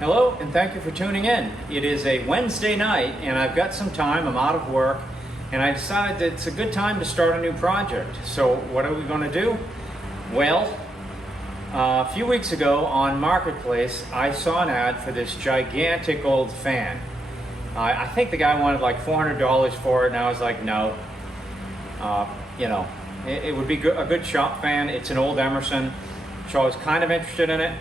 Hello, and thank you for tuning in. It is a Wednesday night, and I've got some time. I'm out of work, and I decided that it's a good time to start a new project. So what are we going to do? Well, a few weeks ago on Marketplace, I saw an ad for this gigantic old fan. I think the guy wanted like $400 for it, and I was like, no. It would be a good shop fan. It's an old Emerson, so I was kind of interested in it.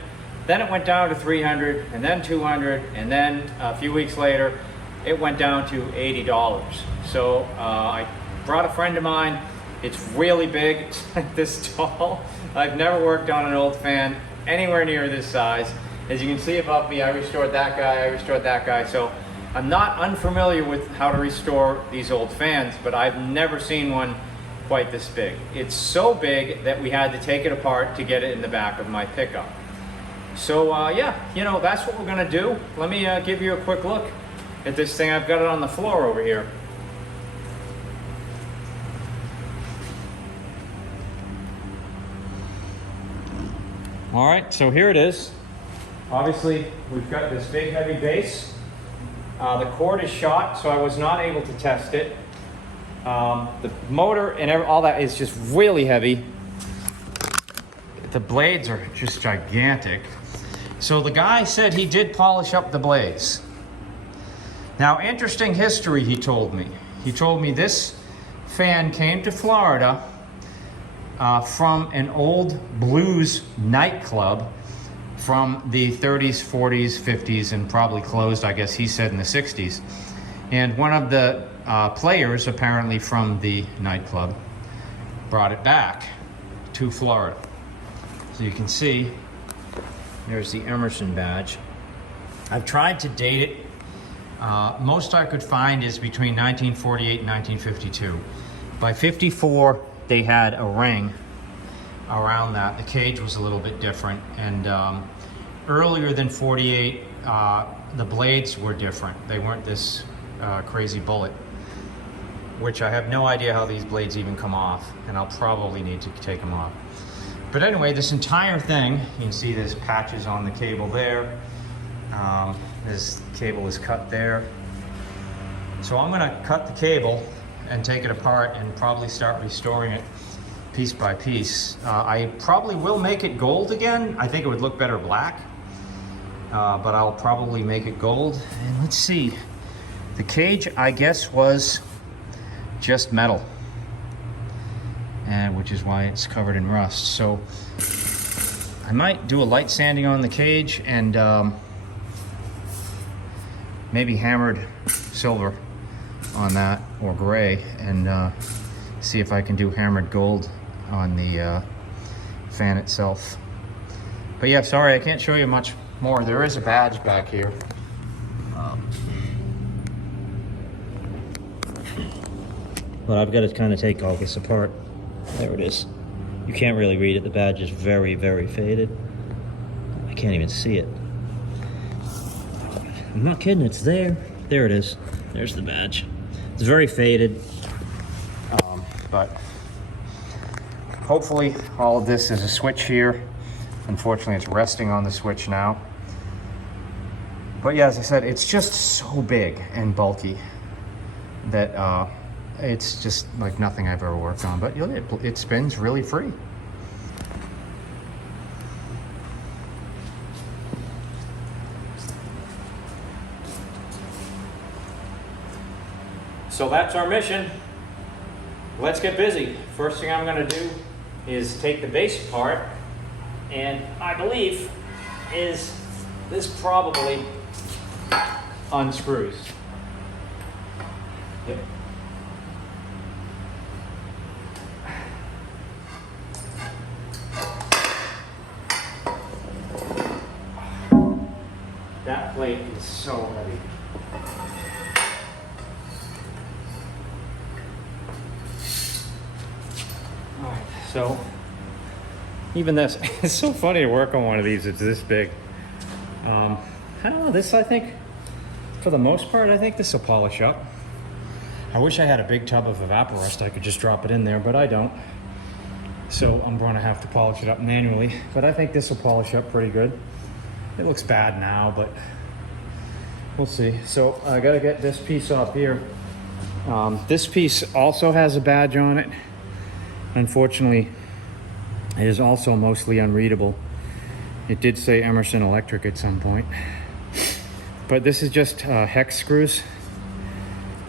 Then it went down to $300, and then $200, and then a few weeks later, it went down to $80. So I brought a friend of mine. It's really big, it's like this tall. I've never worked on an old fan anywhere near this size. As you can see above me, I restored that guy, So I'm not unfamiliar with how to restore these old fans, but I've never seen one quite this big. It's so big that we had to take it apart to get it in the back of my pickup. So that's what we're gonna do. Let me give you a quick look at this thing. I've got it on the floor over here. All right, so here it is. Obviously, we've got this big heavy base. The cord is shot, so I was not able to test it. The motor and all that is just really heavy. The blades are just gigantic. So the guy said he did polish up the blades. Now, interesting history he told me. He told me this fan came to Florida from an old blues nightclub from the 30s, 40s, 50s, and probably closed, I guess he said, in the 60s. And one of the players, apparently from the nightclub, brought it back to Florida. So you can see, there's the Emerson badge. I've tried to date it. Most I could find is between 1948 and 1952. By 54, they had a ring around that. The cage was a little bit different. And earlier than 48, the blades were different. They weren't this crazy bullet, which I have no idea how these blades even come off, and I'll probably need to take them off. But anyway, this entire thing, you can see there's patches on the cable there. This cable is cut there. So I'm gonna cut the cable and take it apart and probably start restoring it piece by piece. I probably will make it gold again. I think it would look better black, but I'll probably make it gold. And let's see, the cage, I guess, was just metal, which is why it's covered in rust. So I might do a light sanding on the cage and maybe hammered silver on that, or gray, and see if I can do hammered gold on the fan itself. But yeah, sorry, I can't show you much more. There is a badge back here. But I've got to kind of take all this apart. There it is. You can't really read it. The badge is very, very faded. I can't even see it. I'm not kidding, it's there. There it is. There's the badge. It's very faded. But hopefully all of this is a switch here. Unfortunately, it's resting on the switch now. But yeah, as I said, it's just so big and bulky that it's just like nothing I've ever worked on, but it spins really free. So that's our mission. Let's get busy. First thing I'm gonna do is take the base apart, and I believe is this probably unscrews. Yep. That plate is so heavy. All right, so even this, it's so funny to work on one of these. It's this big. I don't know, this, I think, for the most part, I think this will polish up. I wish I had a big tub of evaporust. I could just drop it in there, but I don't. So I'm going to have to polish it up manually, but I think this will polish up pretty good. It looks bad now, but we'll see. So I gotta get this piece off here. This piece also has a badge on it. Unfortunately, it is also mostly unreadable. It did say Emerson Electric at some point. But this is just hex screws,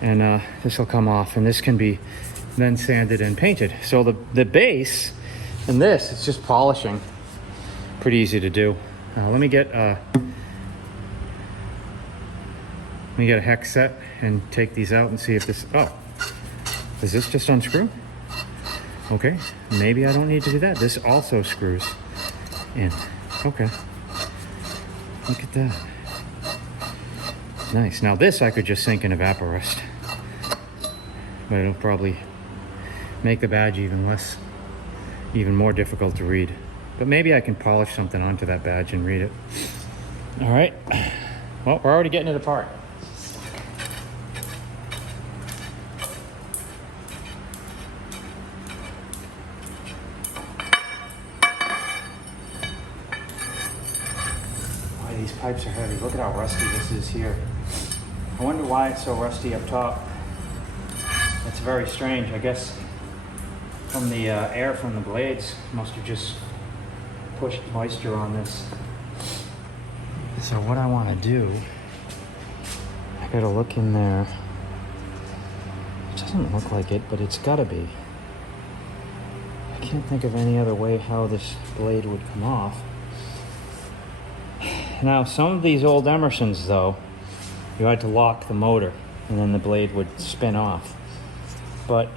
and this will come off, and this can be then sanded and painted. So the base and this, it's just polishing. Pretty easy to do. Let me get a hex set and take these out and see if this, oh, is this just unscrew? Okay, maybe I don't need to do that. This also screws in. Okay, look at that. Nice. Now this I could just sink in evaporust, but it'll probably make the badge even more difficult to read. But maybe I can polish something onto that badge and read it. All right. Well, we're already getting it apart. Boy, these pipes are heavy. Look at how rusty this is here. I wonder why it's so rusty up top. It's very strange. I guess from the air from the blades must have just pushed moisture on this. So what I want to do, I gotta look in there. It doesn't look like it, but it's gotta be. I can't think of any other way how this blade would come off. Now, some of these old Emersons, though, you had to lock the motor and then the blade would spin off. But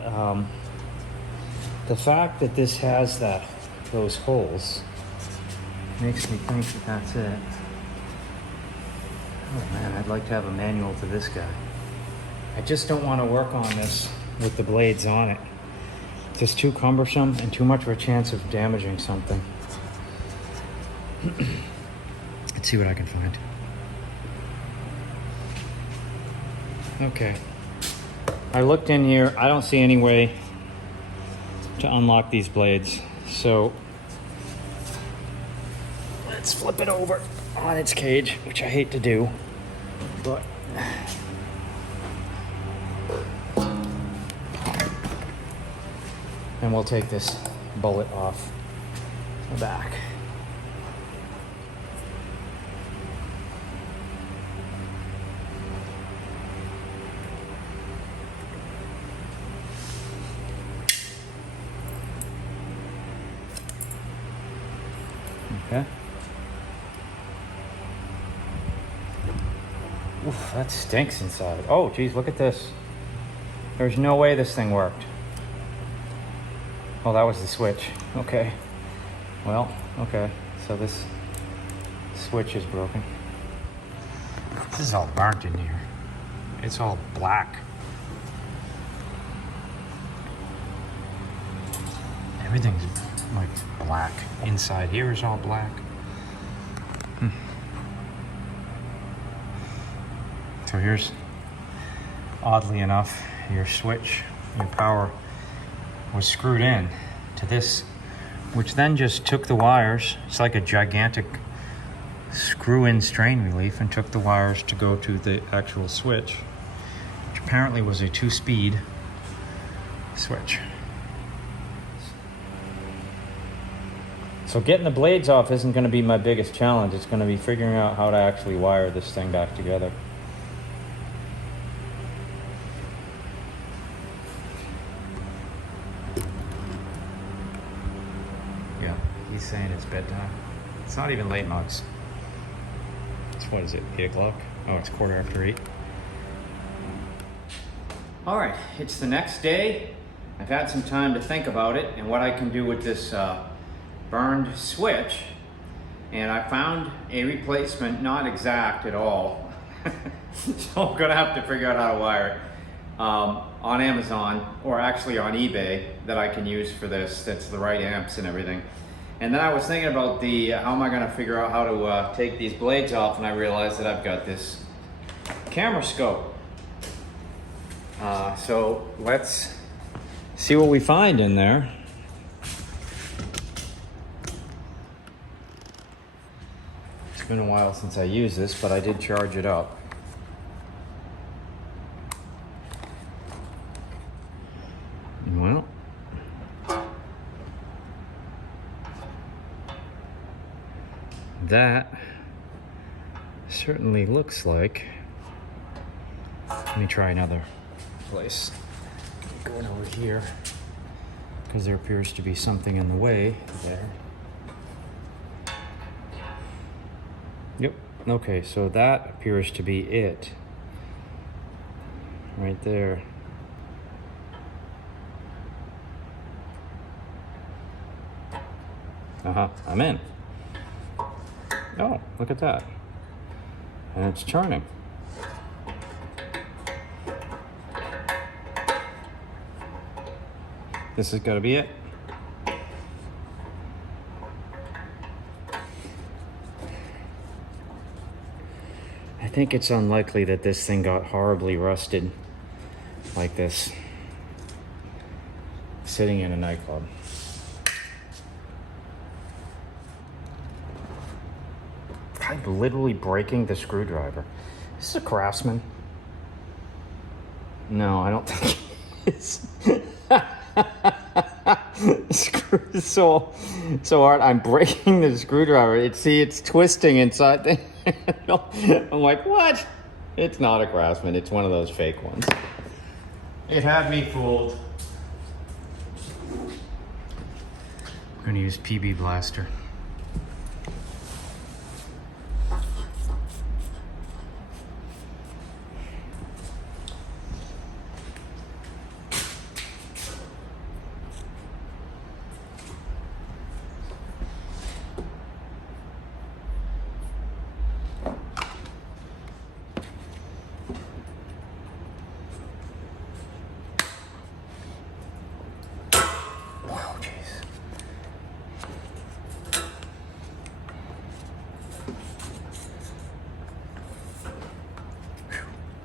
the fact that this has those holes makes me think that that's it. Oh man, I'd like to have a manual to this guy. I just don't want to work on this with the blades on it. It's just too cumbersome and too much of a chance of damaging something. Let's see what I can find. Okay. I looked in here. I don't see any way to unlock these blades. So let's flip it over on its cage, which I hate to do, but then we'll take this bullet off the back. Okay. Oof, that stinks inside. Oh, geez, look at this. There's no way this thing worked. Oh, that was the switch. Okay. Well, okay. So this switch is broken. This is all burnt in here. It's all black. Everything's like black. Inside here is all black. So here's, oddly enough, your switch, your power was screwed in to this, which then just took the wires. It's like a gigantic screw-in strain relief, and took the wires to go to the actual switch, which apparently was a 2-speed switch. So getting the blades off isn't going to be my biggest challenge. It's going to be figuring out how to actually wire this thing back together. Yeah, he's saying it's bedtime. It's not even late, Mugs. It's, what is it, 8 o'clock? Oh, it's 8:15. All right, it's the next day. I've had some time to think about it and what I can do with this burned switch, and I found a replacement, not exact at all. So I'm gonna have to figure out how to wire it on Amazon, or actually on eBay, that I can use for this, that's the right amps and everything. And then I was thinking about how am I gonna figure out how to take these blades off, and I realized that I've got this camera scope. So let's see what we find in there. been a while since I used this, but I did charge it up. Well, that certainly looks like. Let me try another place. Going over here, because there appears to be something in the way there. Yep, okay, so that appears to be it. Right there. I'm in. Oh, look at that. And it's turning. This has got to be it. I think it's unlikely that this thing got horribly rusted like this, sitting in a nightclub. I'm literally breaking the screwdriver. Is this a Craftsman? No, I don't think it is. Screw so hard. I'm breaking the screwdriver. It's twisting inside there. I'm like, what? It's not a Craftsman. It's one of those fake ones. It had me fooled. I'm gonna use PB Blaster.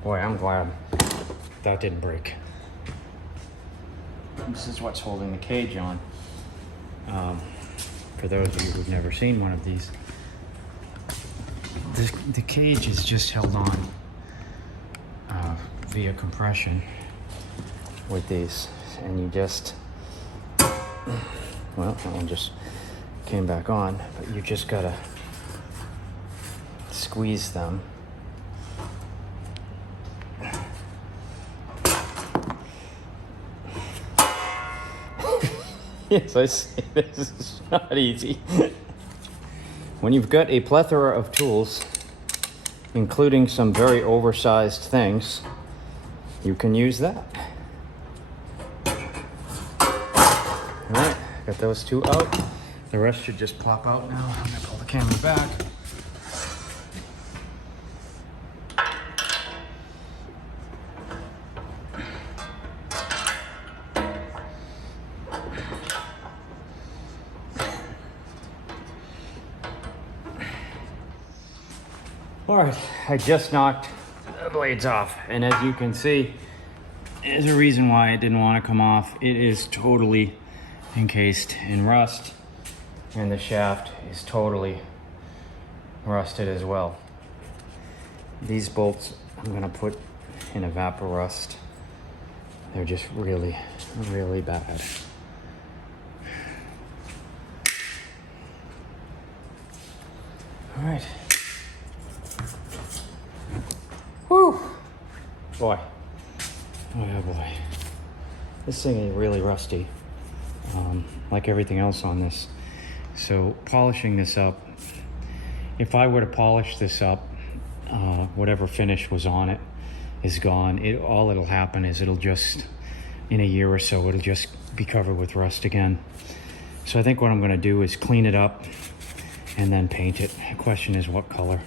Boy, I'm glad that didn't break. This is what's holding the cage on. For those of you who've never seen one of these, the cage is just held on via compression with these, and you just, well, that one just came back on, but you just gotta squeeze them. Yes, I see. This is not easy. When you've got a plethora of tools, including some very oversized things, you can use that. All right, got those two out. The rest should just plop out now. I'm gonna pull the camera back. All right, I just knocked the blades off, and as you can see, there's a reason why it didn't want to come off. It is totally encased in rust, and the shaft is totally rusted as well. These bolts I'm gonna put in Evaporust. They're just really, really bad. All right. Whew. Boy. Oh yeah, boy. This thing is really rusty, like everything else on this. So polishing this up, if I were to polish this up, whatever finish was on it is gone. All it'll happen is it'll just, in a year or so, it'll just be covered with rust again. So I think what I'm gonna do is clean it up and then paint it. The question is what color.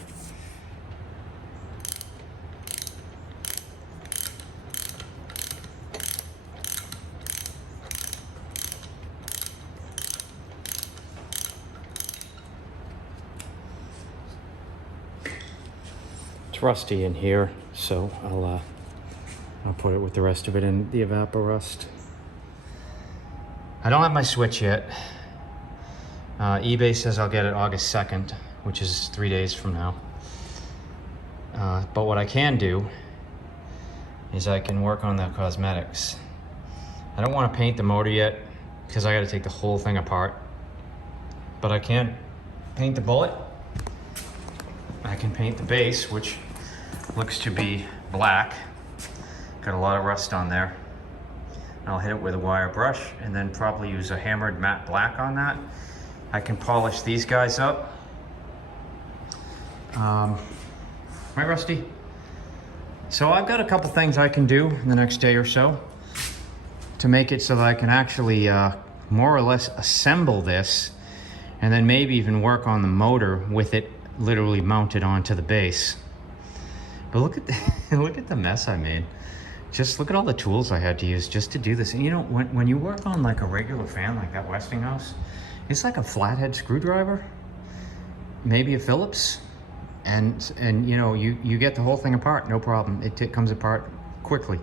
Rusty in here, so I'll put it with the rest of it in the Evaporust. I don't have my switch yet. eBay says I'll get it August 2nd, which is 3 days from now. But what I can do is I can work on the cosmetics. I don't want to paint the motor yet because I got to take the whole thing apart. But I can paint the bullet. I can paint the base, which looks to be black. Got a lot of rust on there. I'll hit it with a wire brush and then probably use a hammered matte black on that. I can polish these guys up. Right, Rusty? So I've got a couple things I can do in the next day or so to make it so that I can actually more or less assemble this and then maybe even work on the motor with it literally mounted onto the base. But look at the, look at the mess I made. Just look at all the tools I had to use just to do this. And you know, when you work on like a regular fan like that Westinghouse, it's like a flathead screwdriver, maybe a Phillips, and you know, you get the whole thing apart, no problem. It comes apart quickly.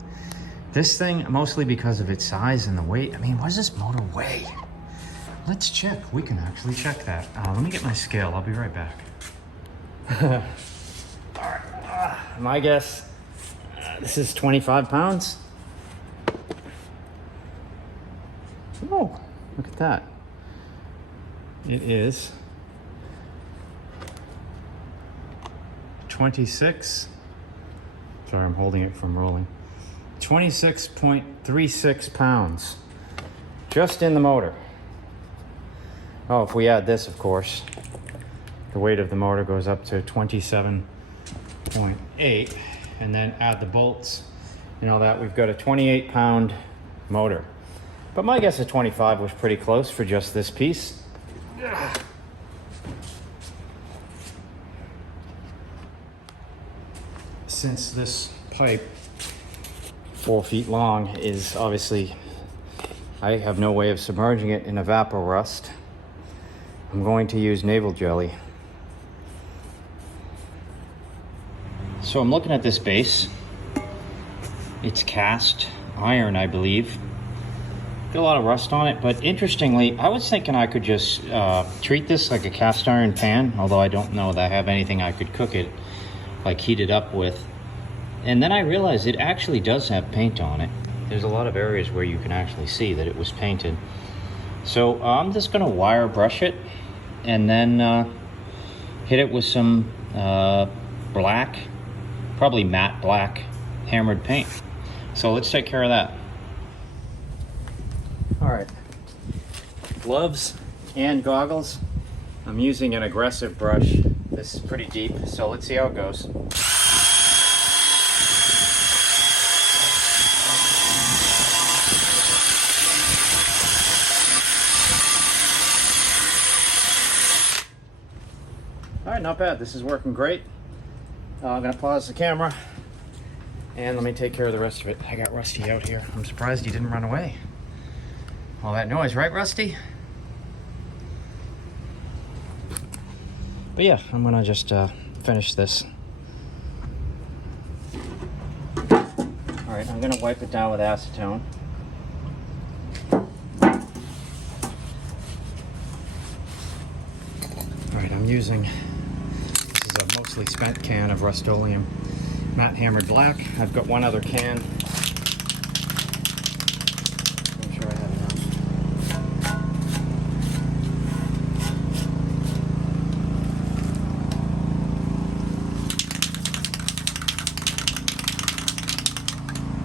This thing, mostly because of its size and the weight. I mean, what does this motor weigh? Let's check. We can actually check that. Let me get my scale. I'll be right back. All right. My guess, this is 25 pounds. Oh, look at that. It is 26. Sorry, I'm holding it from rolling. 26.36 pounds just in the motor. Oh, if we add this, of course, the weight of the motor goes up to 27.8, and then add the bolts and all that, we've got a 28-pound motor. But my guess at 25 was pretty close for just this piece. Since this pipe, 4 feet long, is obviously, I have no way of submerging it in evapor rust, I'm going to use navel jelly. So I'm looking at this base. It's cast iron, I believe. Got a lot of rust on it, but interestingly, I was thinking I could just treat this like a cast iron pan, although I don't know that I have anything I could cook it, like heat it up with. And then I realized it actually does have paint on it. There's a lot of areas where you can actually see that it was painted. So I'm just gonna wire brush it and then hit it with some black, probably matte black hammered paint. So let's take care of that. All right, gloves and goggles. I'm using an aggressive brush. This is pretty deep, so let's see how it goes. All right, not bad. This is working great. I'm gonna pause the camera and let me take care of the rest of it. I got Rusty out here. I'm surprised he didn't run away. All that noise, right, Rusty? But yeah, I'm gonna just finish this. All right, I'm gonna wipe it down with acetone. All right, I'm using, this is a mostly spent can of Rust-Oleum matte hammered black. I've got one other can. I'm sure I have enough.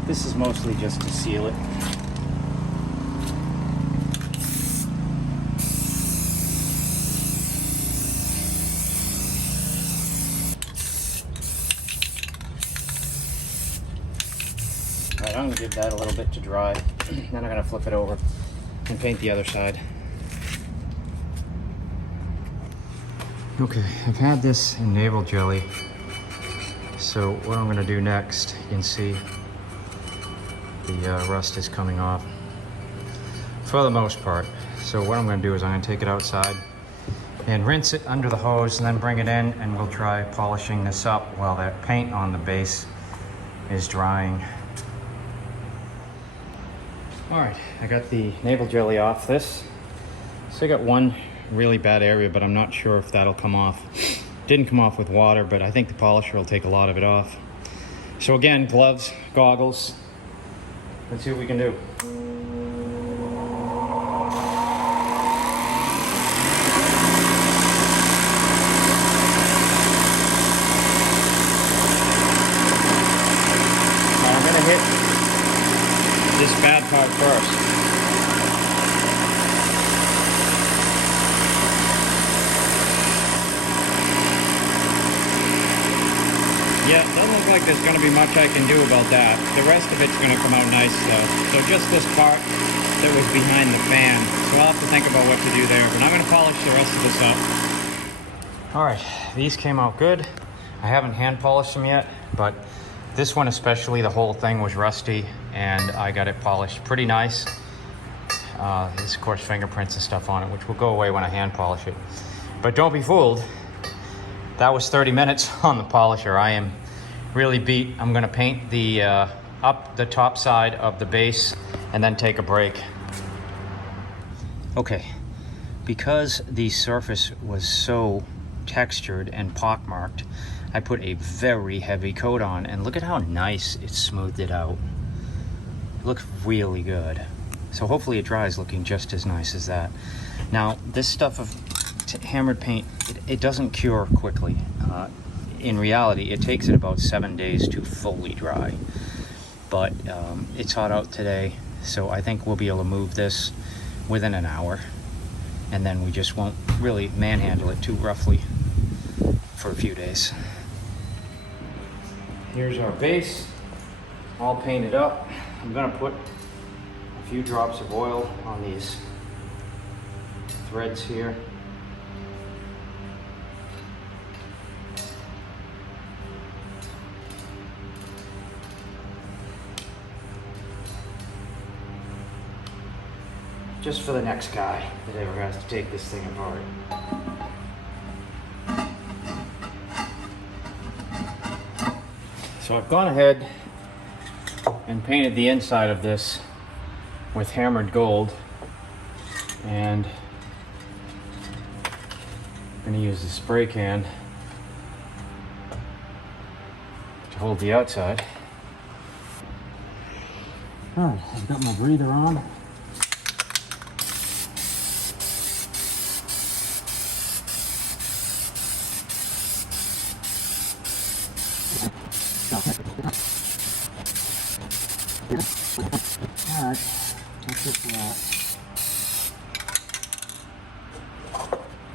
This is mostly just to seal it. Alright, I'm going to give that a little bit to dry. Then I'm going to flip it over and paint the other side. Okay, I've had this in navel jelly. So what I'm going to do next, you can see the rust is coming off for the most part. So what I'm going to do is I'm going to take it outside and rinse it under the hose and then bring it in, and we'll try polishing this up while that paint on the base is drying. All right, I got the navel jelly off this. So I got one really bad area, but I'm not sure if that'll come off. Didn't come off with water, but I think the polisher will take a lot of it off. So again, gloves, goggles. Let's see what we can do. Now I'm gonna hit this bad part first. Yeah, it doesn't look like there's going to be much I can do about that. The rest of it's going to come out nice though. So just this part that was behind the fan. So I'll have to think about what to do there, but I'm going to polish the rest of this up. All right, these came out good. I haven't hand polished them yet, but this one especially, the whole thing was rusty and I got it polished pretty nice. There's of course fingerprints and stuff on it, which will go away when I hand polish it. But don't be fooled. That was 30 minutes on the polisher. I am really beat. I'm gonna paint the up the top side of the base and then take a break. Okay, because the surface was so textured and pockmarked, I put a very heavy coat on, and look at how nice it smoothed it out. It looks really good. So hopefully it dries looking just as nice as that. Now, this stuff of hammered paint, it doesn't cure quickly. In reality, it takes it about 7 days to fully dry. But it's hot out today, so I think we'll be able to move this within an hour. And then we just won't really manhandle it too roughly for a few days. Here's our base, all painted up. I'm gonna put a few drops of oil on these threads here. Just for the next guy that ever has to take this thing apart. So I've gone ahead and painted the inside of this with hammered gold, and I'm gonna use the spray can to hold the outside. All right, I've got my breather on. Alright, that's it for that.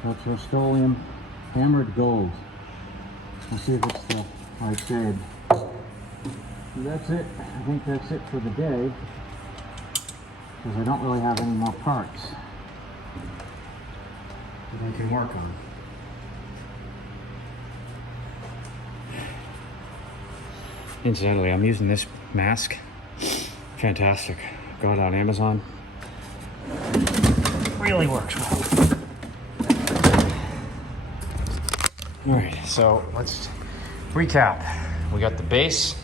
That's Rust-Oleum hammered gold. Let's see if it's the right shade. So that's it. I think that's it for the day, because I don't really have any more parts that I can work on. Incidentally, I'm using this mask. Fantastic. Got it on Amazon. Really works well. All right, so let's recap. We got the base,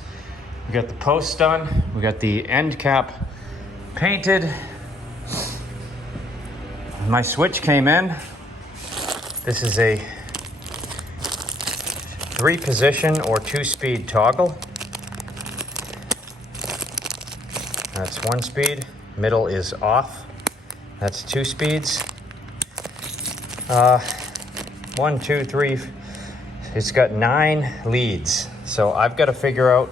we got the post done, we got the end cap painted. My switch came in. This is a 3-position or 2-speed toggle. That's 1 speed, middle is off. That's 2 speeds. 1, 2, 3, it's got 9 leads. So I've got to figure out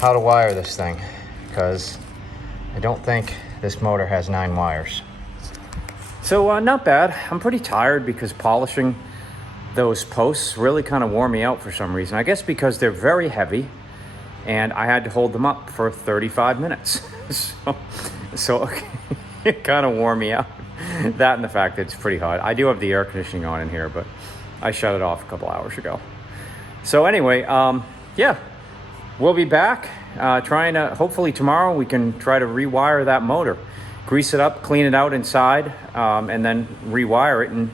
how to wire this thing, because I don't think this motor has 9 wires. So not bad. I'm pretty tired because polishing those posts really kind of wore me out for some reason. I guess because they're very heavy, and I had to hold them up for 35 minutes. so it kind of wore me out. That and the fact that it's pretty hot. I do have the air conditioning on in here, but I shut it off a couple hours ago. So anyway, yeah, we'll be back trying to, hopefully tomorrow we can try to rewire that motor. Grease it up, clean it out inside, and then rewire it, and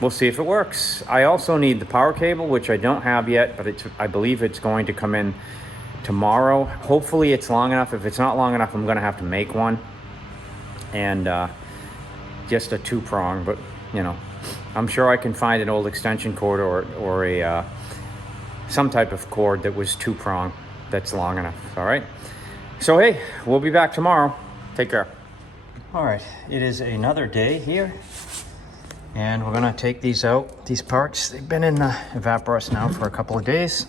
we'll see if it works. I also need the power cable, which I don't have yet, but I believe it's going to come in tomorrow. Hopefully it's long enough. If it's not long enough, I'm gonna have to make one. And just a 2-prong, but you know, I'm sure I can find an old extension cord or a some type of cord that was 2-prong that's long enough. All right, so hey, we'll be back tomorrow. Take care. All right, it is another day here, and we're gonna take these out, these parts. They've been in the evaporus now for a couple of days.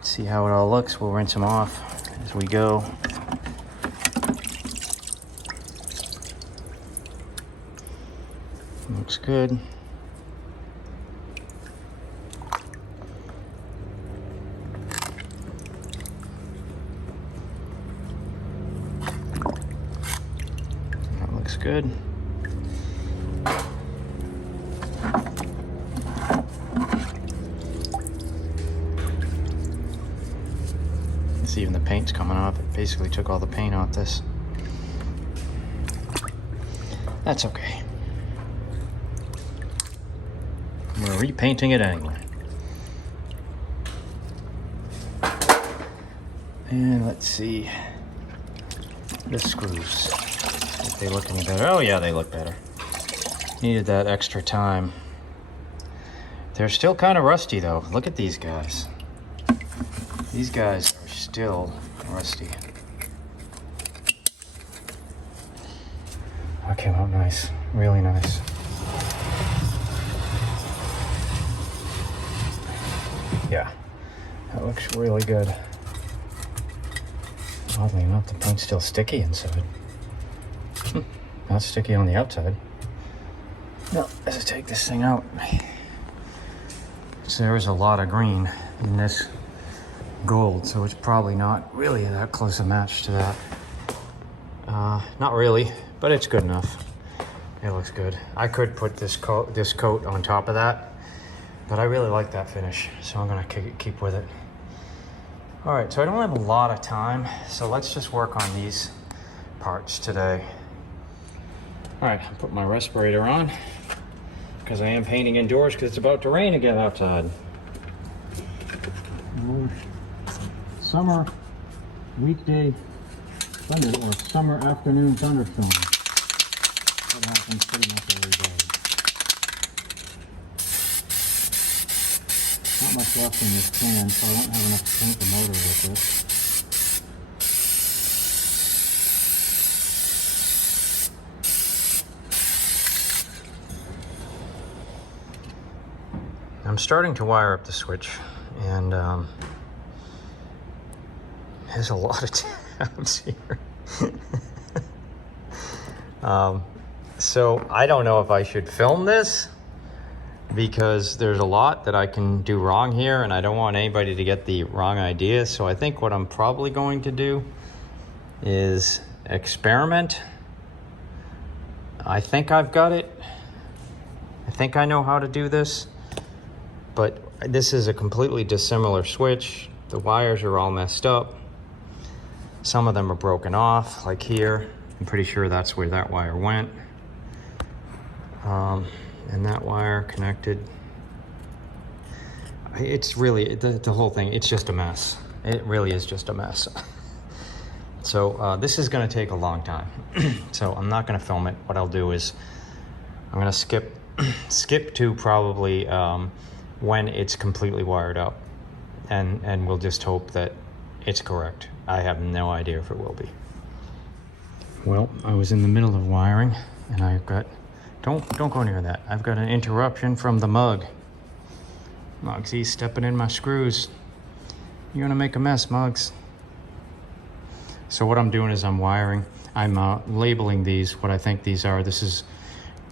See how it all looks. We'll rinse them off as we go. Looks good. That looks good. See, even the paint's coming off. It basically took all the paint off this. That's okay. We're repainting it anyway. And let's see the screws, if they look any better. Oh yeah, they look better. Needed that extra time. They're still kind of rusty though. Look at these guys. These guys are still rusty. That came out nice, really nice. Yeah, that looks really good. Oddly enough, the paint's still sticky inside. Not sticky on the outside. No, let's take this thing out. So there was a lot of green in this gold, so it's probably not really that close a match to that. Not really, but it's good enough. It looks good. I could put this coat on top of that, but I really like that finish, so I'm gonna keep with it. All right, so I don't have a lot of time, so let's just work on these parts today. All right, I'll put my respirator on because I am painting indoors because it's about to rain again outside. Summer weekday thunder or summer afternoon thunderstorm. That happens pretty much every day. Not much left in this can, so I don't have enough to paint the motor with this. I'm starting to wire up the switch, and there's a lot of tabs here. So I don't know if I should film this because there's a lot that I can do wrong here, and I don't want anybody to get the wrong idea. So I think what I'm probably going to do is experiment. I think I've got it. I think I know how to do this, but this is a completely dissimilar switch. The wires are all messed up. Some of them are broken off, like here. I'm pretty sure that's where that wire went. And that wire connected. It's really, the whole thing, it's just a mess. It really is just a mess. So this is gonna take a long time. So I'm not gonna film it. What I'll do is I'm gonna skip to probably when it's completely wired up. And we'll just hope that it's correct. I have no idea if it will be. Well, I was in the middle of wiring, and I've got, don't go near that. I've got an interruption from the mug. Mugsy's stepping in my screws. You're gonna make a mess, Mugs. So what I'm doing is I'm wiring. I'm labeling these, what I think these are. This is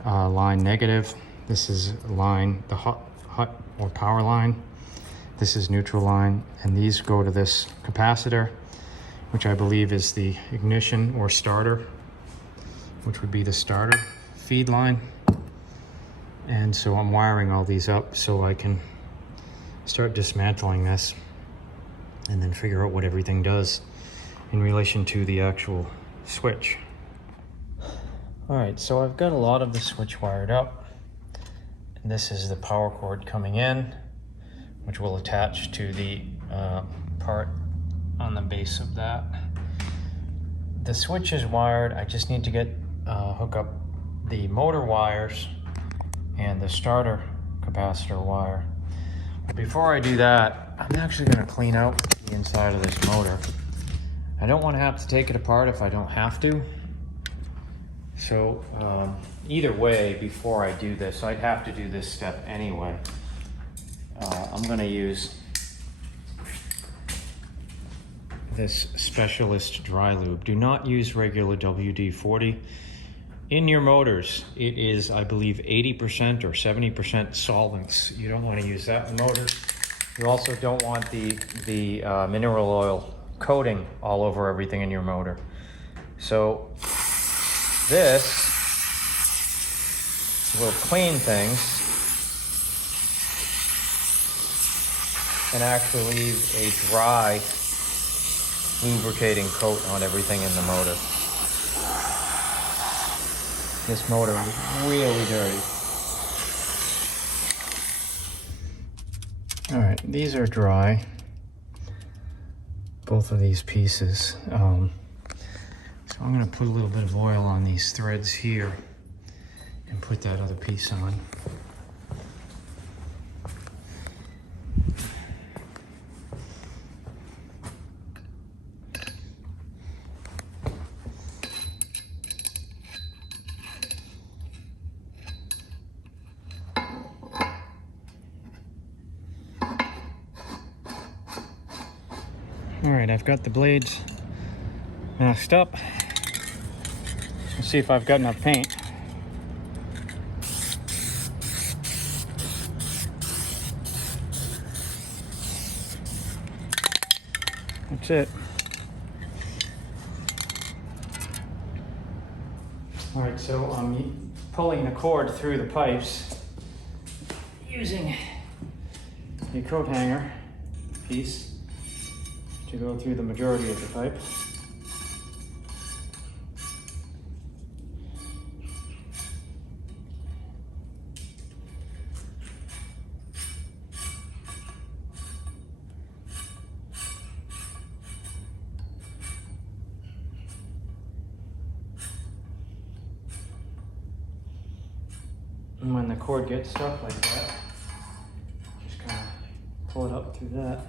line negative. This is line, the hot or power line. This is neutral line, and these go to this capacitor, which I believe is the ignition or starter, which would be the starter feed line. And so I'm wiring all these up so I can start dismantling this and then figure out what everything does in relation to the actual switch. All right, so I've got a lot of the switch wired up. And this is the power cord coming in, which will attach to the part on the base of that. The switch is wired. I just need to get hook up the motor wires and the starter capacitor wire. But before I do that, I'm actually going to clean out the inside of this motor. I don't want to have to take it apart if I don't have to. So either way, before I do this, I'd have to do this step anyway. I'm going to use this Specialist dry lube. Do not use regular WD-40. In your motors, it is, I believe, 80% or 70% solvents. You don't want to use that in motors. You also don't want the mineral oil coating all over everything in your motor. So this will clean things and actually leave a dry lubricating coat on everything in the motor. This motor is really dirty. All right, these are dry. Both of these pieces. So I'm gonna put a little bit of oil on these threads here and put that other piece on. All right, I've got the blades mashed up. Let's see if I've got enough paint. That's it. All right, so I'm pulling the cord through the pipes using a coat hanger piece to go through the majority of the pipe. And when the cord gets stuck like that, just kind of pull it up through that.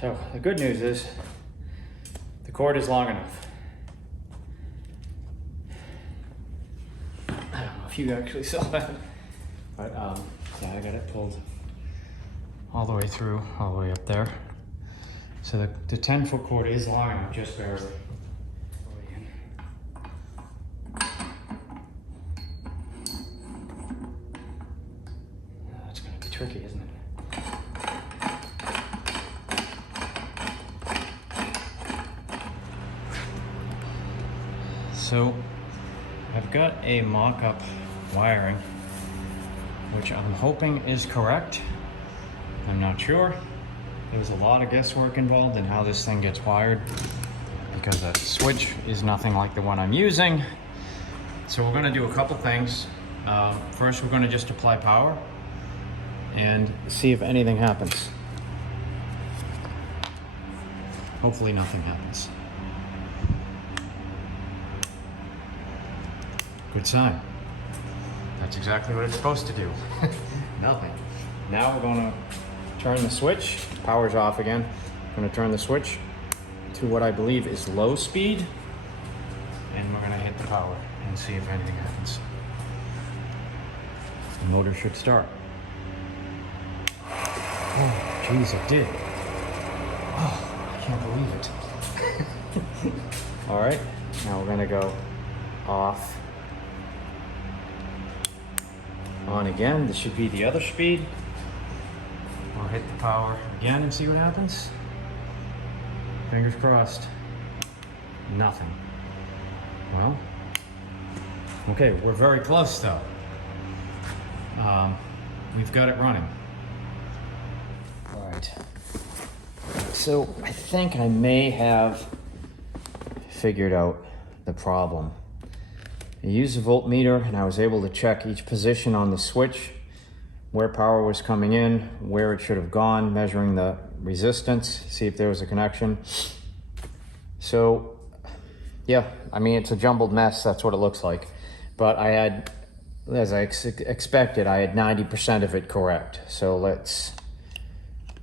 So the good news is the cord is long enough. I don't know if you actually saw that, but yeah, I got it pulled all the way through, all the way up there. So the 10-foot cord is long enough, just barely. That's gonna be tricky, isn't it? So I've got a mock-up wiring, which I'm hoping is correct. I'm not sure. There's a lot of guesswork involved in how this thing gets wired because that switch is nothing like the one I'm using. So we're gonna do a couple things. First, we're gonna just apply power and see if anything happens. Hopefully nothing happens. Good sign. That's exactly what it's supposed to do. Nothing. Now we're gonna turn the switch. Power's off again. I'm gonna turn the switch to what I believe is low speed, and we're gonna hit the power and see if anything happens. The motor should start. Oh, geez, it did. Oh, I can't believe it. All right, now we're gonna go off. On again, this should be the other speed. We'll hit the power again and see what happens. Fingers crossed. Nothing. Well, okay, we're very close though. We've got it running. All right. So I think I may have figured out the problem. I used a voltmeter and I was able to check each position on the switch where power was coming in, where it should have gone, measuring the resistance, see if there was a connection. So yeah, I mean, it's a jumbled mess, that's what it looks like. But I had, as I expected, I had 90% of it correct. So let's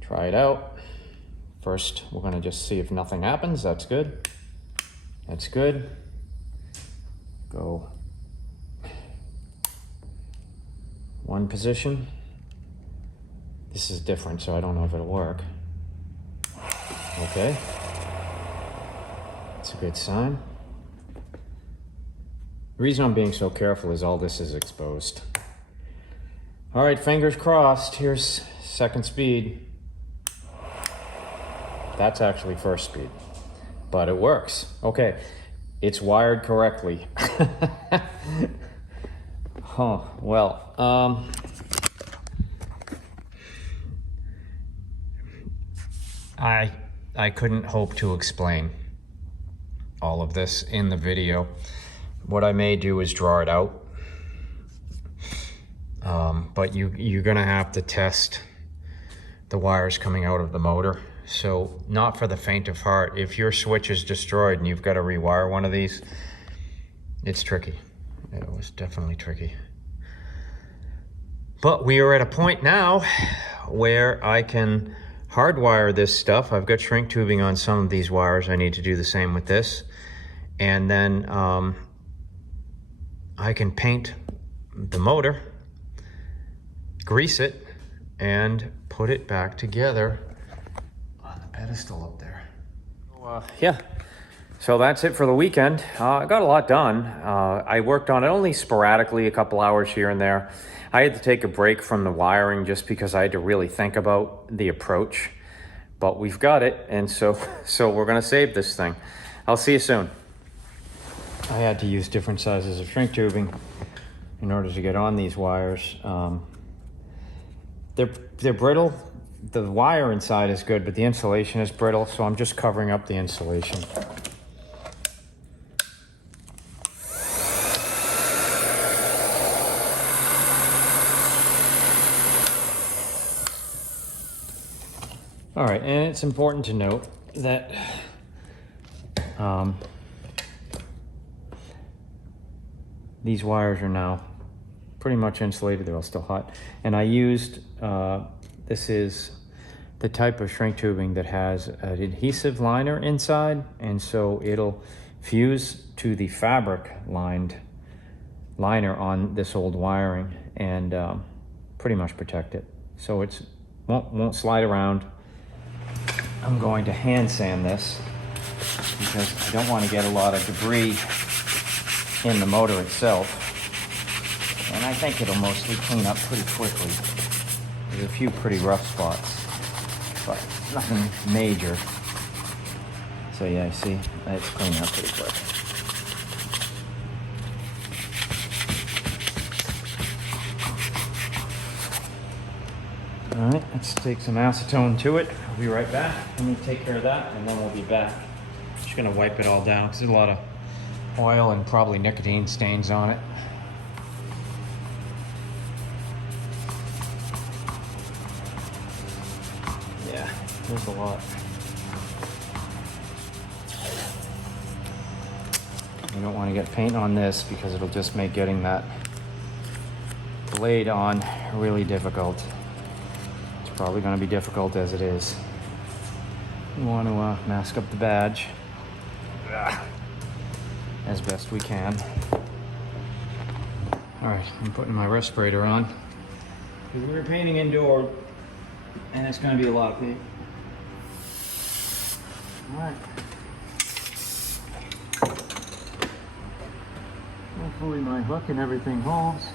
try it out. First, we're gonna just see if nothing happens. That's good. That's good. Go one position. This is different, so I don't know if it'll work. Okay. That's a good sign. The reason I'm being so careful is all this is exposed. All right, fingers crossed. Here's second speed. That's actually first speed, but it works. Okay, it's wired correctly. Oh, well, I couldn't hope to explain all of this in the video. What I may do is draw it out, but you're gonna have to test the wires coming out of the motor. So not for the faint of heart. If your switch is destroyed and you've got to rewire one of these, it's tricky. It was definitely tricky. But we are at a point now where I can hardwire this stuff. I've got shrink tubing on some of these wires. I need to do the same with this. And then I can paint the motor, grease it, and put it back together on the pedestal up there. Yeah, so that's it for the weekend. I got a lot done. I worked on it only sporadically, a couple hours here and there. I had to take a break from the wiring just because I had to really think about the approach. But we've got it, and so we're gonna save this thing. I'll see you soon. I had to use different sizes of shrink tubing in order to get on these wires. They're brittle. The wire inside is good, but the insulation is brittle, so I'm just covering up the insulation. All right, and it's important to note that these wires are now pretty much insulated. They're all still hot. And I used, this is the type of shrink tubing that has an adhesive liner inside, and so it'll fuse to the fabric lined liner on this old wiring and pretty much protect it. So it won't slide around. I'm going to hand sand this because I don't want to get a lot of debris in the motor itself. And I think it'll mostly clean up pretty quickly. There's a few pretty rough spots, but nothing major. So yeah, I see it's cleaning up pretty quick. All right, let's take some acetone to it. I'll be right back. Let me take care of that, and then we'll be back. Just gonna wipe it all down because there's a lot of oil and probably nicotine stains on it. Yeah, there's a lot. You don't want to get paint on this because it'll just make getting that blade on really difficult. It's probably going to be difficult as it is. We want to mask up the badge as best we can. All right, I'm putting my respirator on because we were painting indoor and it's going to be a lot of paint. All right. Hopefully my hook and everything holds.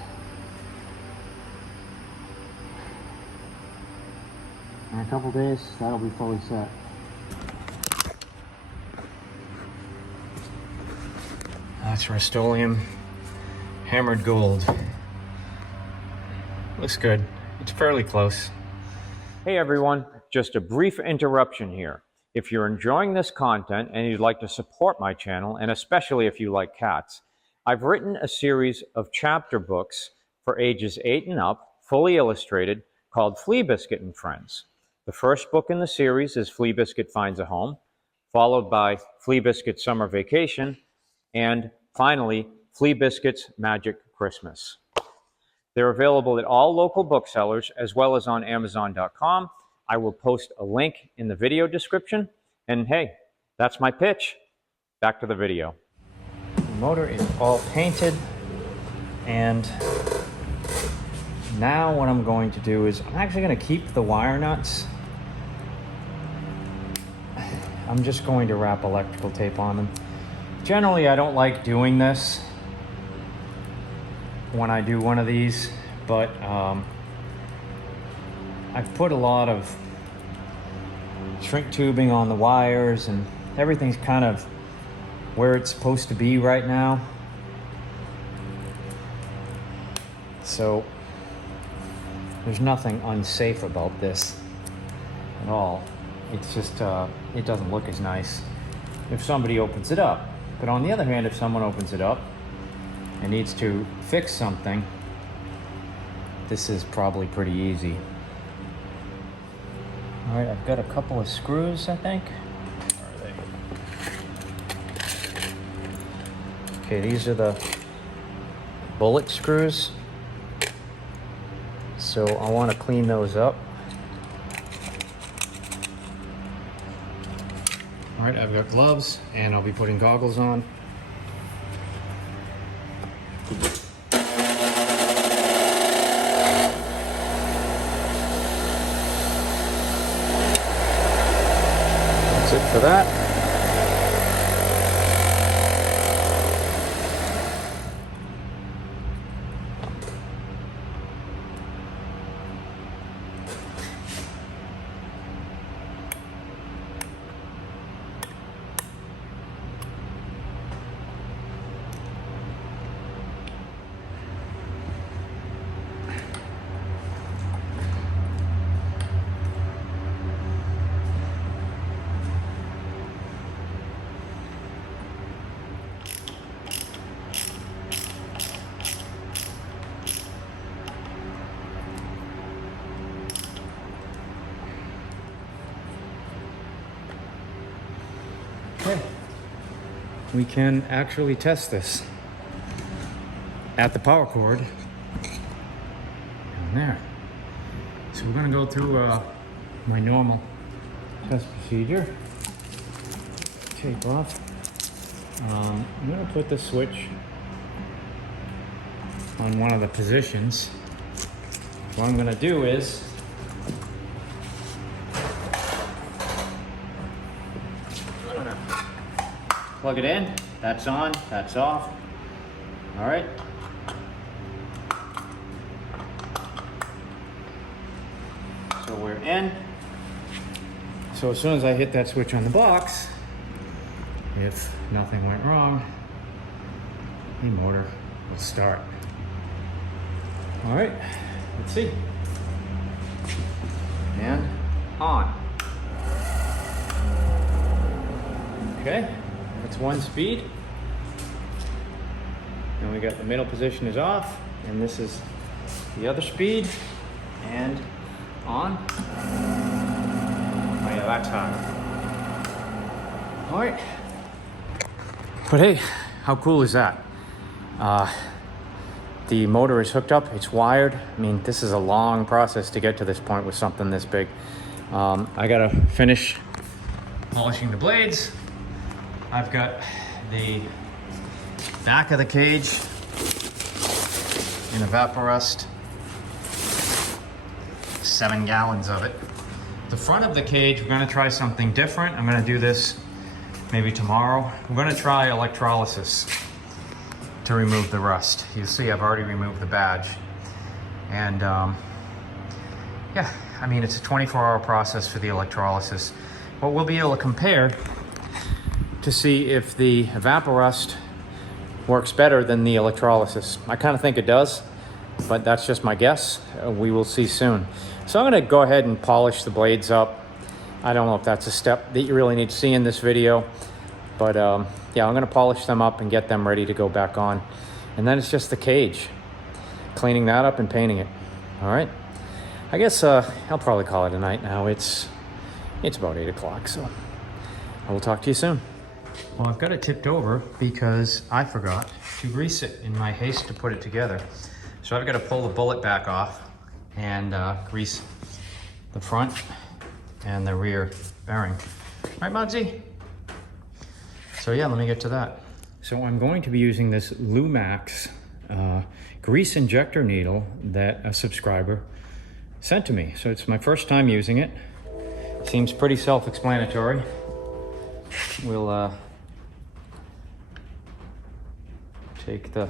In a couple days, that'll be fully set. That's Rust-Oleum hammered gold. Looks good. It's fairly close. Hey everyone, just a brief interruption here. If you're enjoying this content and you'd like to support my channel, and especially if you like cats, I've written a series of chapter books for ages 8 and up fully illustrated, called Flea Biscuit and Friends. The first book in the series is Flea Biscuit Finds a Home, followed by Flea Biscuit Summer Vacation, and finally, Flea Biscuit's Magic Christmas. They're available at all local booksellers as well as on Amazon.com. I will post a link in the video description. And hey, that's my pitch. Back to the video. The motor is all painted, and now what I'm going to do is I'm actually going to keep the wire nuts. I'm just going to wrap electrical tape on them. Generally, I don't like doing this when I do one of these, but I've put a lot of shrink tubing on the wires and everything's kind of where it's supposed to be right now. So there's nothing unsafe about this at all. It's just, it doesn't look as nice if somebody opens it up. But on the other hand, if someone opens it up and needs to fix something, this is probably pretty easy. All right, I've got a couple of screws, I think. Where are they? Okay, these are the bullet screws. So I want to clean those up. All right, I've got gloves and I'll be putting goggles on. That's it for that. Okay, we can actually test this at the power cord down there. So we're gonna go through my normal test procedure. Tape off. I'm gonna put the switch on one of the positions. What I'm gonna do is plug it in, that's on, that's off. All right. So we're in. So as soon as I hit that switch on the box, if nothing went wrong, the motor will start. All right, let's see. And on. Okay. It's one speed, and we got the middle position is off, and this is the other speed, and on. Oh yeah, that's hot. All right. But hey, how cool is that? The motor is hooked up, it's wired. I mean, this is a long process to get to this point with something this big. I gotta finish polishing the blades. I've got the back of the cage in Evaporust, 7 gallons of it. The front of the cage, we're gonna try something different. I'm gonna do this maybe tomorrow. We're gonna try electrolysis to remove the rust. You see, I've already removed the badge. And yeah, I mean, it's a 24-hour process for the electrolysis. But we'll be able to compare to see if the Evaporust works better than the electrolysis. I kind of think it does, but that's just my guess. We will see soon. So I'm gonna go ahead and polish the blades up. I don't know if that's a step that you really need to see in this video, but yeah, I'm gonna polish them up and get them ready to go back on. And then it's just the cage, cleaning that up and painting it. All right. I guess I'll probably call it a night now. It's about 8 o'clock, so I will talk to you soon. Well, I've got it tipped over because I forgot to grease it in my haste to put it together. So I've got to pull the bullet back off and grease the front and the rear bearing. Right, Muggsy? So yeah, let me get to that. So I'm going to be using this Lumax grease injector needle that a subscriber sent to me. So it's my first time using it. Seems pretty self-explanatory. We'll take the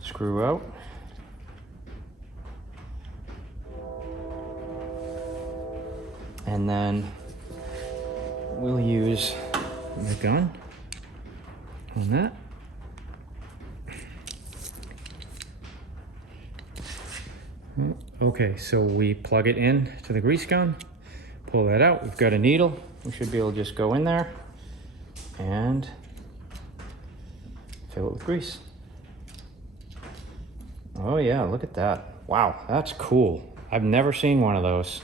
screw out. And then we'll use the gun on that. Okay, so we plug it in to the grease gun, pull that out. We've got a needle. We should be able to just go in there and fill it with grease. Oh yeah, look at that. Wow, that's cool. I've never seen one of those.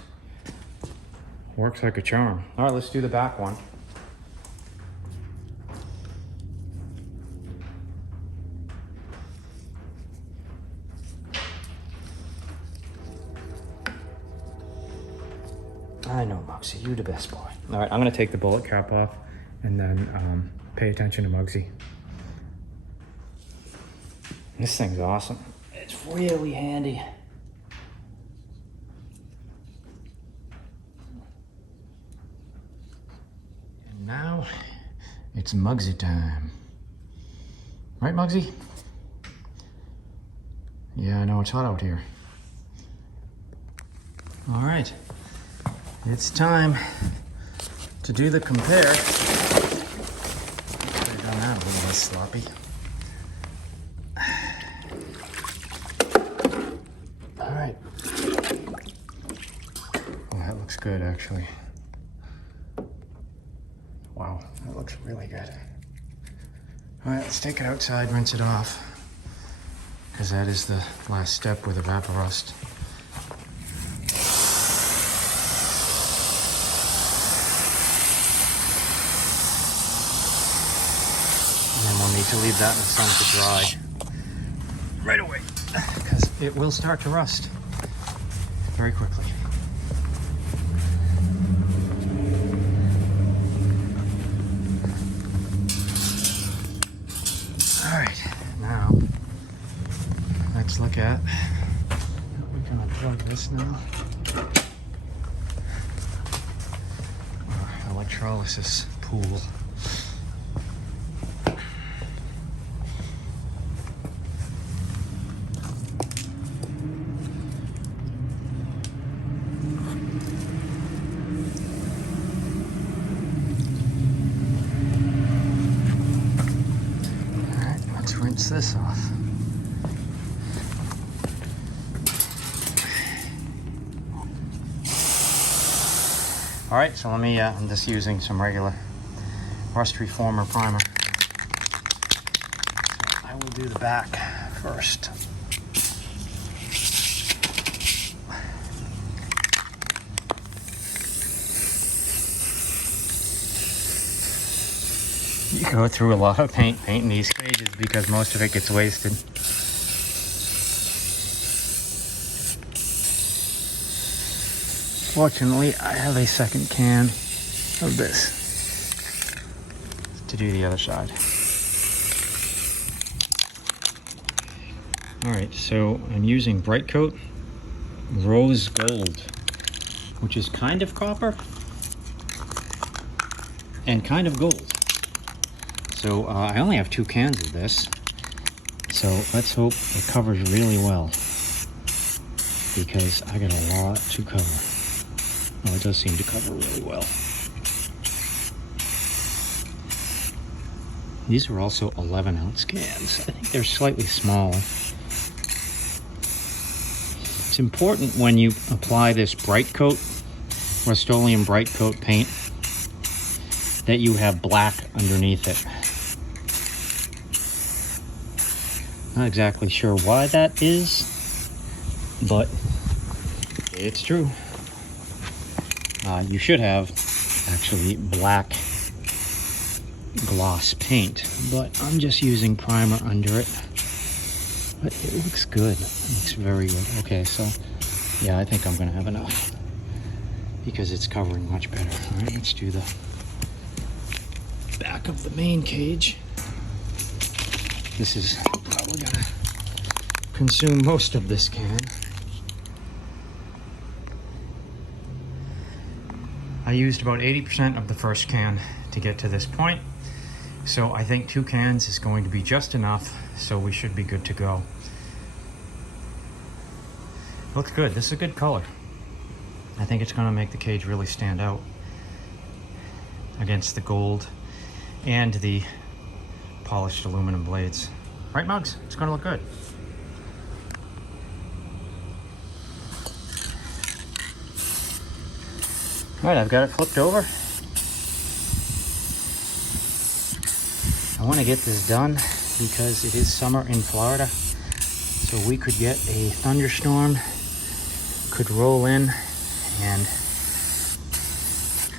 Works like a charm. All right, let's do the back one. I know, Muggsy, you the best boy. All right, I'm gonna take the bullet cap off and then pay attention to Muggsy. This thing's awesome. It's really handy. And now it's Muggsy time. Right, Muggsy? Yeah, I know, it's hot out here. All right. It's time to do the compare. Could have done that a little less sloppy. All right. Oh, that looks good, actually. Wow, that looks really good. All right, let's take it outside, rinse it off, because that is the last step with evaporust. And then we'll need to leave that in the sun to dry right away, because it will start to rust very quickly. All right, now let's look at how we're gonna plug this now. Our electrolysis pool. Rinse this off. All right, so let me, I'm just using some regular rust reformer primer. So I will do the back first. You go through a lot of painting these cages because most of it gets wasted. Fortunately, I have a second can of this to do the other side. All right, so I'm using Bright Coat Rose Gold, which is kind of copper and kind of gold. So I only have 2 cans of this, so let's hope it covers really well, because I got a lot to cover. Well, it does seem to cover really well. These are also 11-ounce cans. I think they're slightly smaller. It's important when you apply this Bright Coat, Rust-Oleum Bright Coat paint, that you have black underneath it. Not exactly sure why that is, but it's true. You should have actually black gloss paint, but I'm just using primer under it. But it looks good. It looks very good. Okay, so yeah, I think I'm gonna have enough because it's covering much better. All right, let's do the back of the main cage. This is probably gonna consume most of this can. I used about 80% of the first can to get to this point. So I think 2 cans is going to be just enough, so we should be good to go. Looks good. This is a good color. I think it's going to make the cage really stand out against the gold and the polished aluminum blades. Right, Mugs? It's going to look good. All right, I've got it flipped over. I want to get this done because it is summer in Florida, so we could get a thunderstorm, could roll in and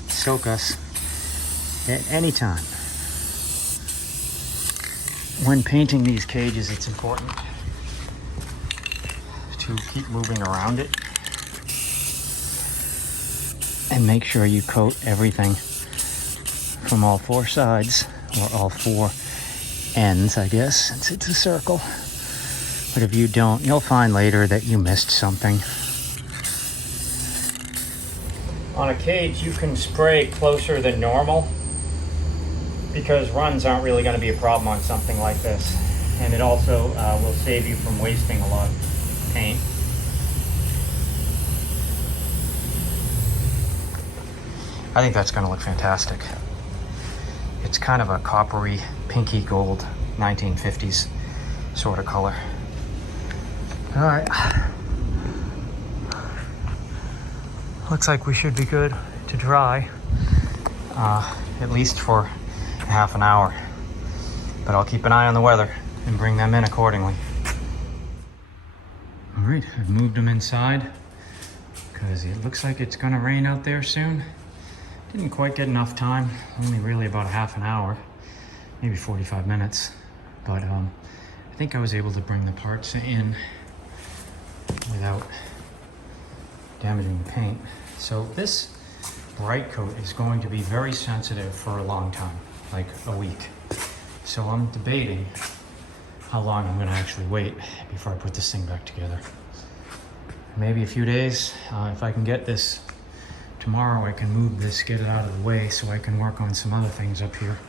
soak us at any time. When painting these cages, it's important to keep moving around it and make sure you coat everything from all 4 sides, or all 4 ends, I guess, since it's a circle. But if you don't, you'll find later that you missed something. On a cage, you can spray closer than normal because runs aren't really going to be a problem on something like this. And it also will save you from wasting a lot of paint. I think that's going to look fantastic. It's kind of a coppery, pinky gold, 1950s sort of color. All right. Looks like we should be good to dry, at least for half an hour. But I'll keep an eye on the weather and bring them in accordingly. All right, I've moved them inside because it looks like it's gonna rain out there soon. Didn't quite get enough time, only really about a half an hour, maybe 45 minutes. But I think I was able to bring the parts in without damaging the paint. So this bright coat is going to be very sensitive for a long time, like a week. So I'm debating how long I'm gonna actually wait before I put this thing back together. Maybe a few days. If I can get this tomorrow, I can move this, get it out of the way so I can work on some other things up here.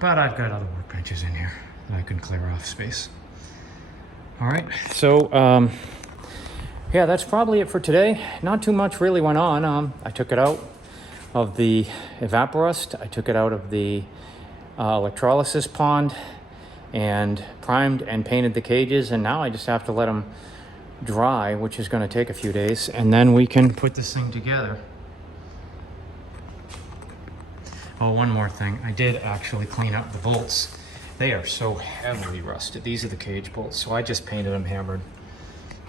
But I've got other workbenches in here that I can clear off space. All right, so yeah, that's probably it for today. Not too much really went on. I took it out of the evaporust. I took it out of the electrolysis pond and primed and painted the cages. And now I just have to let them dry, which is going to take a few days. And then we can put this thing together. Oh, one more thing. I did actually clean up the bolts. They are so heavily rusted. These are the cage bolts. So I just painted them hammered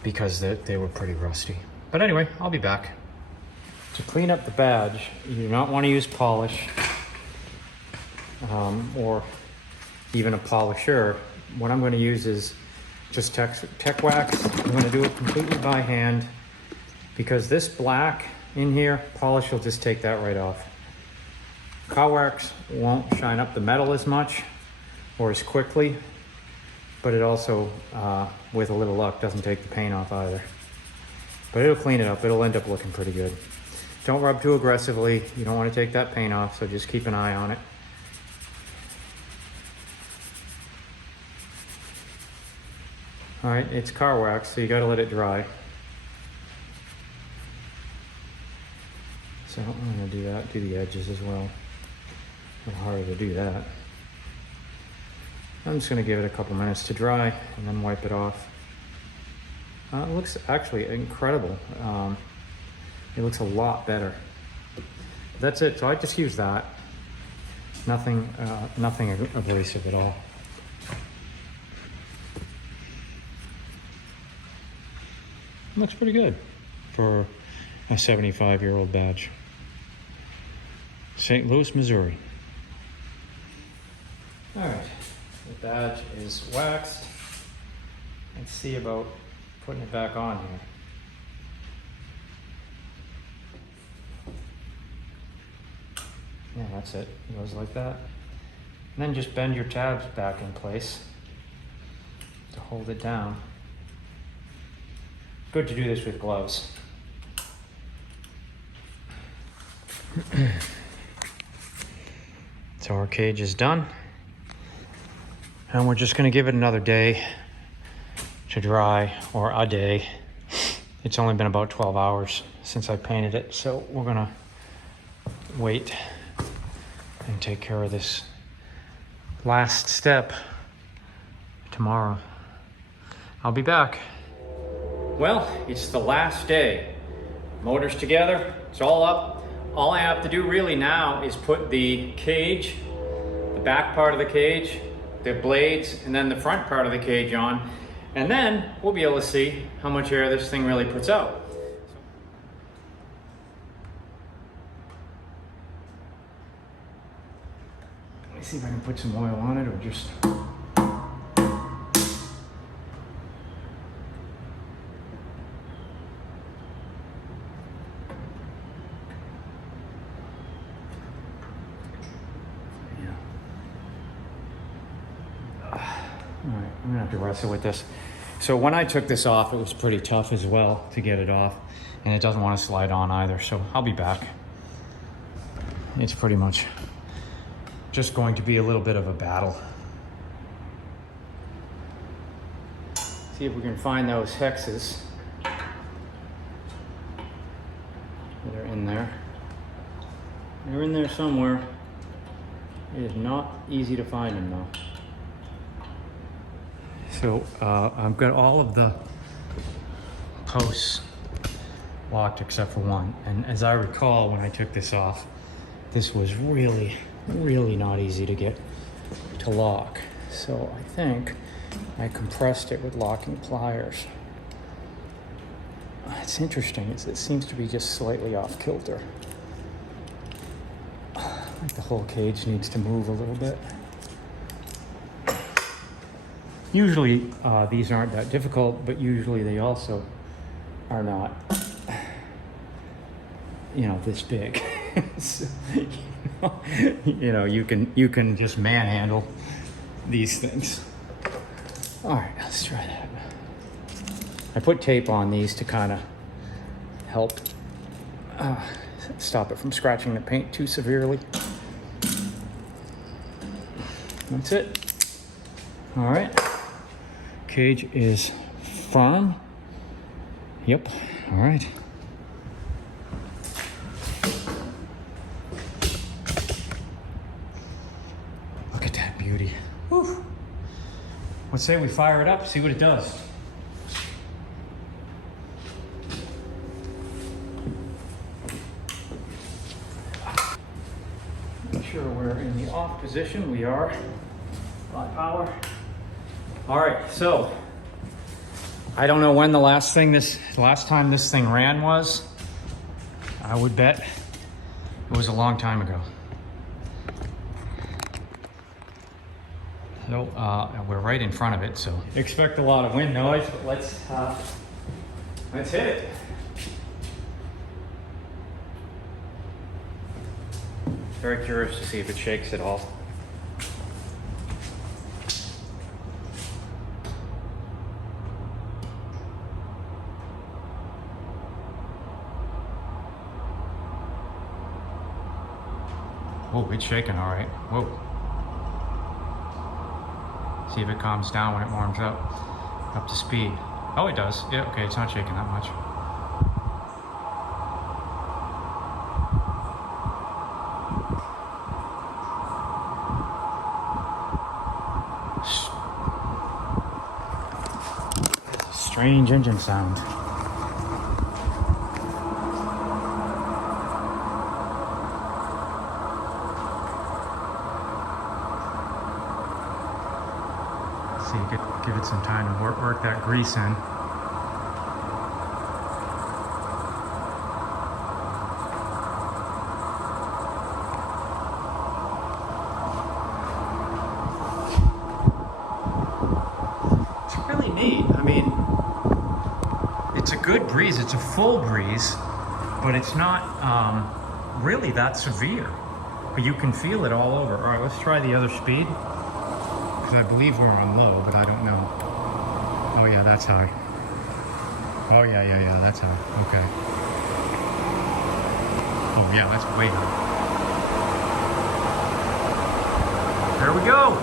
because they were pretty rusty. But anyway, I'll be back. To clean up the badge, you do not want to use polish or even a polisher. What I'm going to use is just tech wax. I'm going to do it completely by hand because this black in here, polish will just take that right off. Car wax won't shine up the metal as much or as quickly, but it also, with a little luck, doesn't take the paint off either. But it'll clean it up. It'll end up looking pretty good. Don't rub too aggressively. You don't want to take that paint off, so just keep an eye on it. All right, it's car wax, so you got to let it dry. So I'm going to do that, do the edges as well. A little harder to do that. I'm just going to give it a couple minutes to dry and then wipe it off. It looks actually incredible. It looks a lot better. That's it. So I just use that. Nothing abrasive at all. Looks pretty good for a 75-year-old badge. St. Louis, Missouri. All right, the badge is waxed. Let's see about putting it back on here. Yeah, that's it. It goes like that. And then just bend your tabs back in place to hold it down. Good to do this with gloves. So our cage is done. And we're just gonna give it another day to dry, or a day. It's only been about 12 hours since I painted it, so we're gonna wait and take care of this last step tomorrow. I'll be back. Well, it's the last day. Motor's together, it's all up. All I have to do really now is put the cage, the back part of the cage, the blades, and then the front part of the cage on. And then we'll be able to see how much air this thing really puts out. Let me see if I can put some oil on it or just... Alright, I'm gonna have to wrestle with this. So when I took this off, it was pretty tough as well to get it off, and it doesn't want to slide on either, so I'll be back. It's pretty much just going to be a little bit of a battle. See if we can find those hexes that are in there. They're in there somewhere. It is not easy to find them though. So I've got all of the posts locked except for one. And as I recall, when I took this off, this was really, really not easy to get to lock. So I think I compressed it with locking pliers. It's interesting, it seems to be just slightly off kilter. Like the whole cage needs to move a little bit. Usually these aren't that difficult, but usually they also are not, you know, this big. So, you know, you can just manhandle these things. All right, let's try that. I put tape on these to kind of help stop it from scratching the paint too severely. That's it. All right. Cage is firm. Yep. All right. Look at that beauty. Whew. Let's say we fire it up, see what it does. Make sure we're in the off position. We are. Hot power. All right, so I don't know when the last time this thing ran was. I would bet it was a long time ago. So we're right in front of it, so expect a lot of wind noise, but let's hit it. Very curious to see if it shakes at all. Oh, it's shaking all right. Whoa. See if it calms down when it warms up to speed. Oh, it does. Yeah, okay, it's not shaking that much. Strange engine sound. See, give it some time to work that grease in. good breeze. It's a full breeze, but it's not really that severe. But you can feel it all over. All right, let's try the other speed. Because I believe we're on low, but I don't know. Oh yeah, that's high. Oh yeah, that's high. Okay. Oh yeah, that's way high. There we go.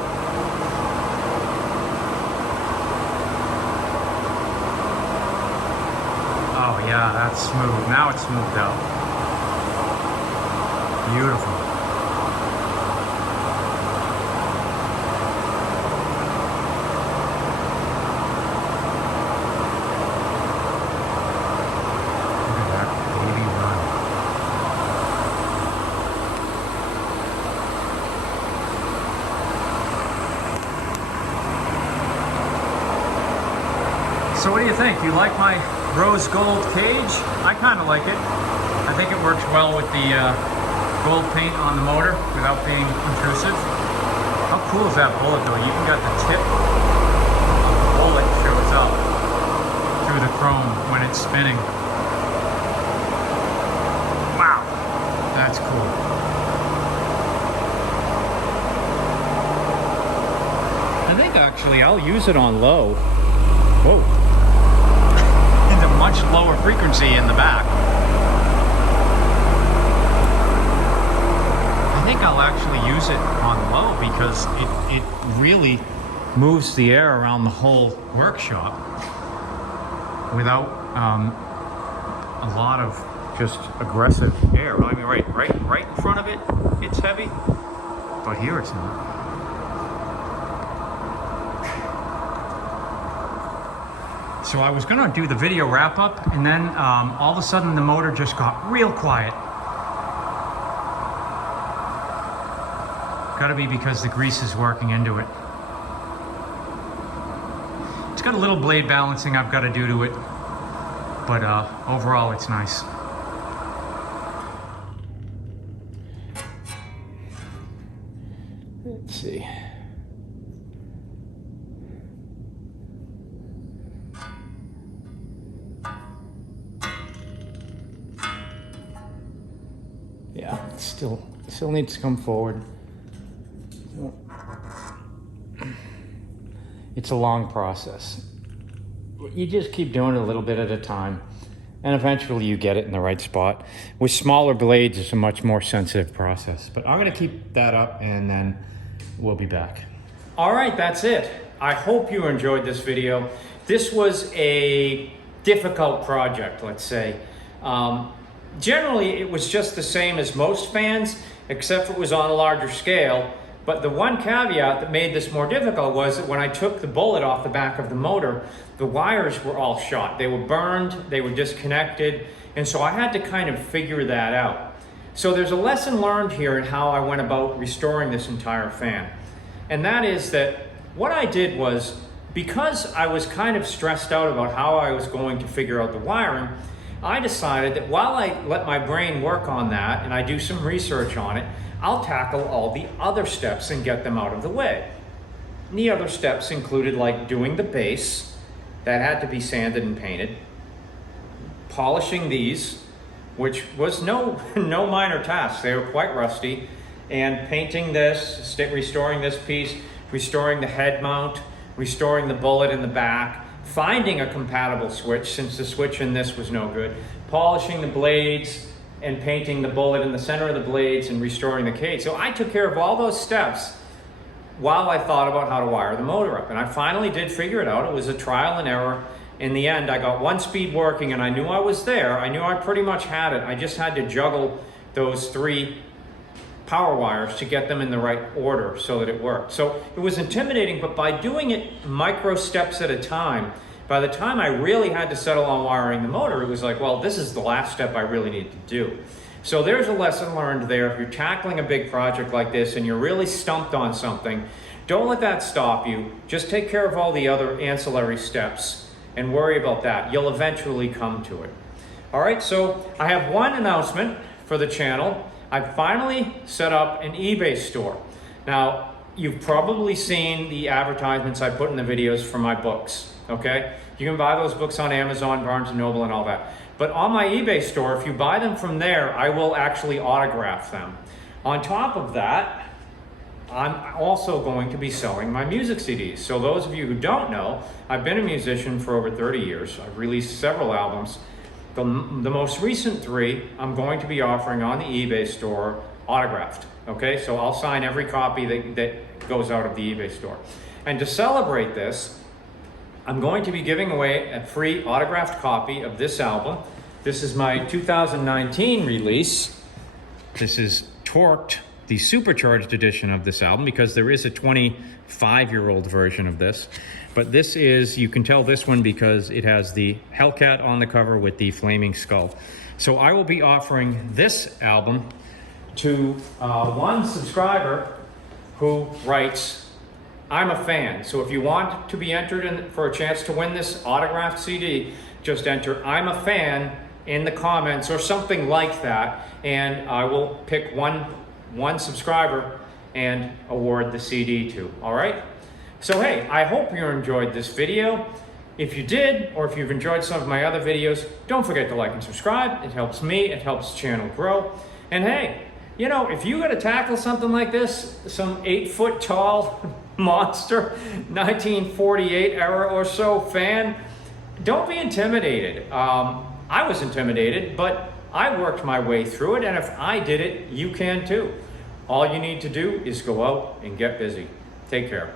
Oh yeah, that's smooth. Now it's smoothed out. Beautiful. So what do you think? You like my rose gold cage? I kind of like it. I think it works well with the gold paint on the motor without being intrusive. How cool is that bullet though? You even got the tip of the bullet shows up through the chrome when it's spinning. Wow, that's cool. I think actually I'll use it on low. Whoa. Much lower frequency in the back. I think I'll actually use it on low because it really moves the air around the whole workshop without a lot of just aggressive air. I mean, right in front of it, it's heavy, but here it's not. So I was gonna do the video wrap up, and then all of a sudden the motor just got real quiet. Gotta be because the grease is working into it. It's got a little blade balancing I've got to do to it, but overall it's nice. Let's see. Yeah, still needs to come forward. It's a long process. You just keep doing it a little bit at a time, and eventually you get it in the right spot. With smaller blades, it's a much more sensitive process. But I'm gonna keep that up and then we'll be back. All right, that's it. I hope you enjoyed this video. This was a difficult project, let's say. Generally, it was just the same as most fans, except for it was on a larger scale. But the one caveat that made this more difficult was that when I took the bullet off the back of the motor, the wires were all shot. They were burned, they were disconnected, and so I had to kind of figure that out. So there's a lesson learned here in how I went about restoring this entire fan. And that is that what I did was, because I was kind of stressed out about how I was going to figure out the wiring, I decided that while I let my brain work on that and I do some research on it, I'll tackle all the other steps and get them out of the way. And the other steps included like doing the base, that had to be sanded and painted, polishing these, which was no minor task. They were quite rusty, and painting this, restoring this piece, restoring the head mount, restoring the bullet in the back, finding a compatible switch since the switch in this was no good, polishing the blades and painting the bullet in the center of the blades and restoring the cage. So I took care of all those steps while I thought about how to wire the motor up. And I finally did figure it out. It was a trial and error. In the end, I got one speed working and I knew I was there. I knew I pretty much had it. I just had to juggle those 3 power wires to get them in the right order so that it worked. So it was intimidating, but by doing it micro steps at a time, by the time I really had to settle on wiring the motor, it was like, well, this is the last step I really need to do. So there's a lesson learned there. If you're tackling a big project like this and you're really stumped on something, don't let that stop you. Just take care of all the other ancillary steps and worry about that. You'll eventually come to it. All right, so I have one announcement for the channel. I've finally set up an eBay store. Now, you've probably seen the advertisements I put in the videos for my books. okay? You can buy those books on Amazon, Barnes & Noble, and all that. But on my eBay store, if you buy them from there, I will actually autograph them. On top of that, I'm also going to be selling my music CDs. So those of you who don't know, I've been a musician for over 30 years. I've released several albums. The most recent 3, I'm going to be offering on the eBay store autographed. Okay, so I'll sign every copy that goes out of the eBay store. And to celebrate this, I'm going to be giving away a free autographed copy of this album. This is my 2019 release. This is Torqued, the supercharged edition of this album, because there is a 25-year-old version of this. But this is, you can tell this one because it has the Hellcat on the cover with the flaming skull. So I will be offering this album to one subscriber who writes, "I'm a fan." So if you want to be entered for a chance to win this autographed CD, just enter "I'm a fan" in the comments or something like that, and I will pick one subscriber and award the CD to. All right? So hey, I hope you enjoyed this video. If you did, or if you've enjoyed some of my other videos, don't forget to like and subscribe. It helps me, it helps the channel grow. And hey, you know, if you gotta tackle something like this, some 8-foot tall monster, 1948 era or so fan, don't be intimidated. I was intimidated, but I worked my way through it, and if I did it, you can too. All you need to do is go out and get busy. Take care.